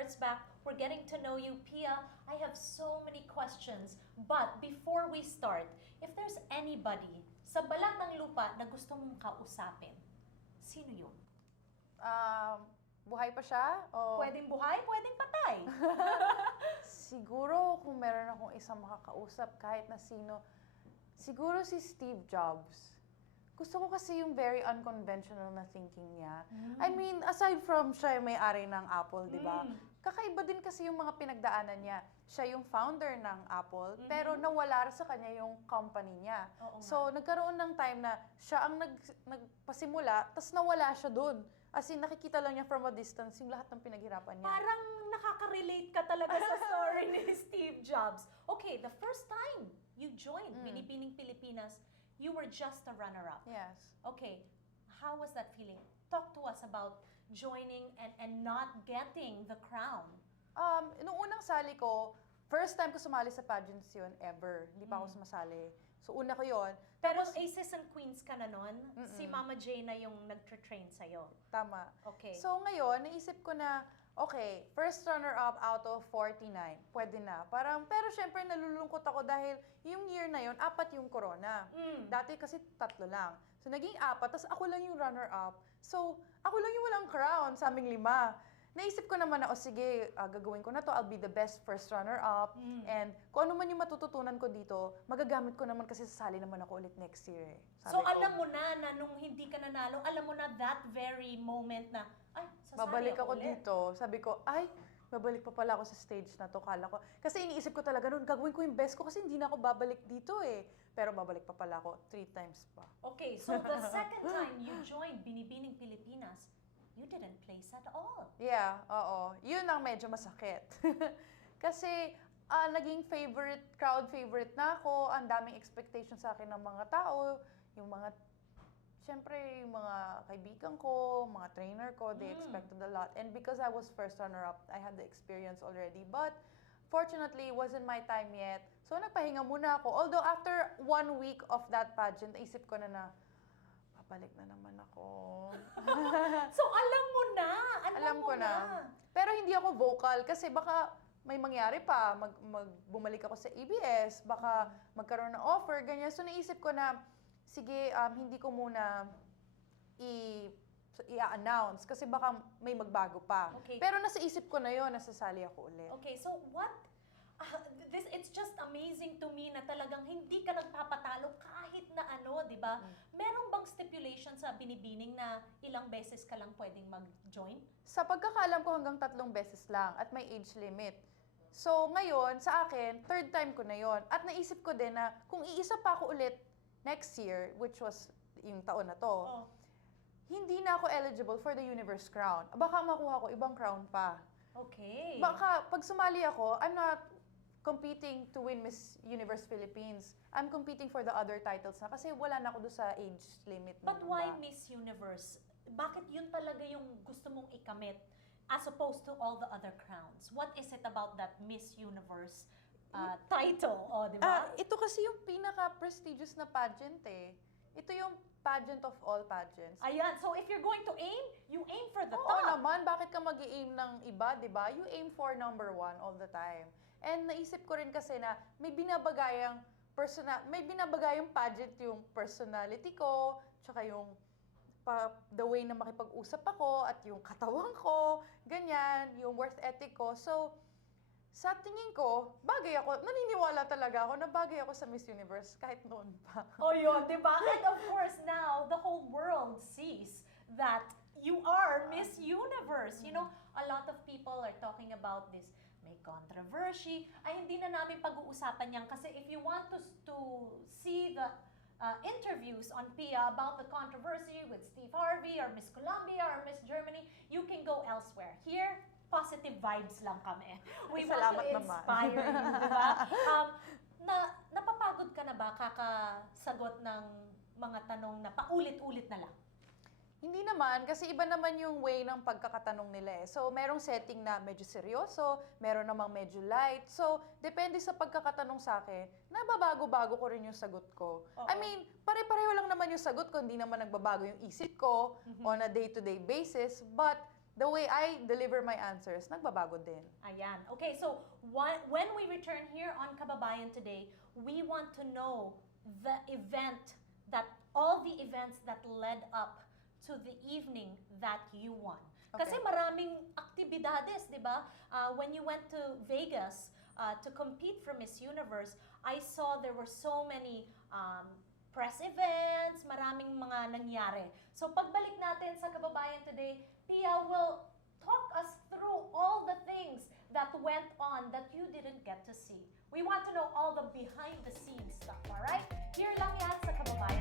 Sports Back. We're getting to know you, Pia. I have so many questions. But before we start, if there's anybody sa balat ng lupa na gusto mong kausapin, sino yun? Buhay pa siya? O... Pwedeng buhay, pwedeng patay. Siguro kung meron akong isang makakausap kahit na sino, siguro si Steve Jobs. Gusto ko kasi yung very unconventional na thinking niya. I mean, aside from siya yung may-ari ng Apple, di ba? Kakaiba din kasi yung mga pinagdaanan niya. Siya yung founder ng Apple, pero nawala sa kanya yung company niya. So, nagkaroon ng time na siya ang nagpasimula, tas nawala siya dun. As in, nakikita lang niya from a distance yung lahat ng pinaghirapan niya. Parang nakaka-relate ka talaga sa story ni Steve Jobs. Okay, the first time you joined Binibining Pilipinas, you were just a runner-up. Yes. Okay, how was that feeling? Talk to us about joining and not getting the crown. Nung unang sali ko, first time ko sumali sa pageants yun ever. Hindi pa ako sumasali. So, una ko yun. Pero Tapos, Aces and Queens ka na nun, si Mama J na yung nagtra-train sa'yo. tama. Okay. So, ngayon, naisip ko na, okay, first runner-up out of 49. Pwede na. Pero syempre, nalulungkot ako dahil yung year na yun, 4 yung corona. Dati kasi 3 lang. So, naging 4, tapos ako lang yung runner-up. So, ako lang yung walang crown sa aming 5. Naisip ko naman na, sige, gagawin ko na to. I'll be the best first runner-up. And kung ano man yung matututunan ko dito, magagamit ko naman kasi sasali naman ako ulit next year. So, alam mo na nung hindi ka nanalo, alam mo na that very moment na, ay, sasali babalik ako ulit. dito. Sabi ko, ay, babalik pa pala ako sa stage na to. Kala ko. Kasi iniisip ko talaga noon, gagawin ko yung best ko kasi hindi na ako babalik dito eh. Pero babalik pa pala ako 3 times pa. Okay, so the second time you joined Binibining Pilipinas, you didn't place at all. Yeah, oo. Yun ang medyo masakit. Kasi naging crowd favorite na ako. Ang daming expectation sa akin ng mga tao. Siyempre, yung mga kaibigan ko, mga trainer ko, they expected a lot. And because I was first runner-up, I had the experience already. But fortunately, it wasn't my time yet. So, nagpahinga muna ako. Although, after 1 week of that pageant, naisip ko na babalik na naman ako. So, alam mo na! Alam ko na. Pero hindi ako vocal kasi baka may mangyari pa. Bumalik ako sa ABS, baka magkaroon ng offer, ganyan. So, naisip ko na, sige, hindi ko muna i-announce kasi baka may magbago pa. Okay. Pero nasa isip ko na yon, nasasali ako ulit. Okay, so what? It's just amazing to me na talagang hindi ka nagpapatalo kahit na ano, di ba? Meron bang stipulation sa Binibining na ilang beses ka lang pwedeng mag-join? Sa pagkakaalam ko hanggang 3 beses lang at may age limit. So ngayon, sa akin, 3rd time ko na yon. At naisip ko din na kung iisa pa ako ulit next year, which was yung taon na to, hindi na ako eligible for the Universe Crown. Baka makuha ko ibang crown pa. Okay. Baka pag sumali ako, I'm not competing to win Miss Universe Philippines. I'm competing for the other titles na kasi wala na ako doon sa age limit. But why Miss Universe? Bakit yun talaga yung gusto mong ikamit as opposed to all the other crowns? What is it about that Miss Universe title? O, di ba? Ito kasi yung pinaka-prestigious na pageant eh. Ito yung pageant of all pageants. Ayan, so if you're going to aim, you aim for the Oo top. naman, bakit ka mag-i-aim ng iba, di ba? You aim for number 1 all the time. And naisip ko rin kasi na may binabagayang pageant yung personality ko, tsaka yung the way na makipag-usap ako at yung katawan ko, ganyan, yung worth ethic ko. So, sa tingin ko, naniniwala talaga ako na bagay ako sa Miss Universe kahit noon pa. Oh, yun, di ba? And of course, now, the whole world sees that you are Miss Universe. You know, a lot of people are talking about this. May controversy. Ay, hindi na namin pag-uusapan yan kasi if you want to see the interviews on PIA about the controversy with Steve Harvey or Miss Colombia or Miss Germany, you can go elsewhere. Here, positive vibes lang kami. We want to inspire you, di ba? Napapagod ka na ba kakasagot ng mga tanong na paulit-ulit na lang? Hindi naman, kasi iba naman yung way ng pagkakatanong nila eh. So, merong setting na medyo seryoso, meron namang medyo light. So, depende sa pagkakatanong sa akin, nababago-bago ko rin yung sagot ko. I mean, pare-pareho lang naman yung sagot ko, hindi naman nagbabago yung isip ko on a day-to-day basis. But, the way I deliver my answers, nagbabago din. Ayan. Okay, so when we return here on Kababayan today, we want to know the event all the events that led up to the evening that you won. Kasi Okay. maraming aktibidades, di ba? When you went to Vegas to compete for Miss Universe, I saw there were so many press events, maraming mga nangyari. So pagbalik natin sa Kababayan today, Pia will talk us through all the things that went on that you didn't get to see. We want to know all the behind the scenes stuff, alright? Here lang yan sa Kababayan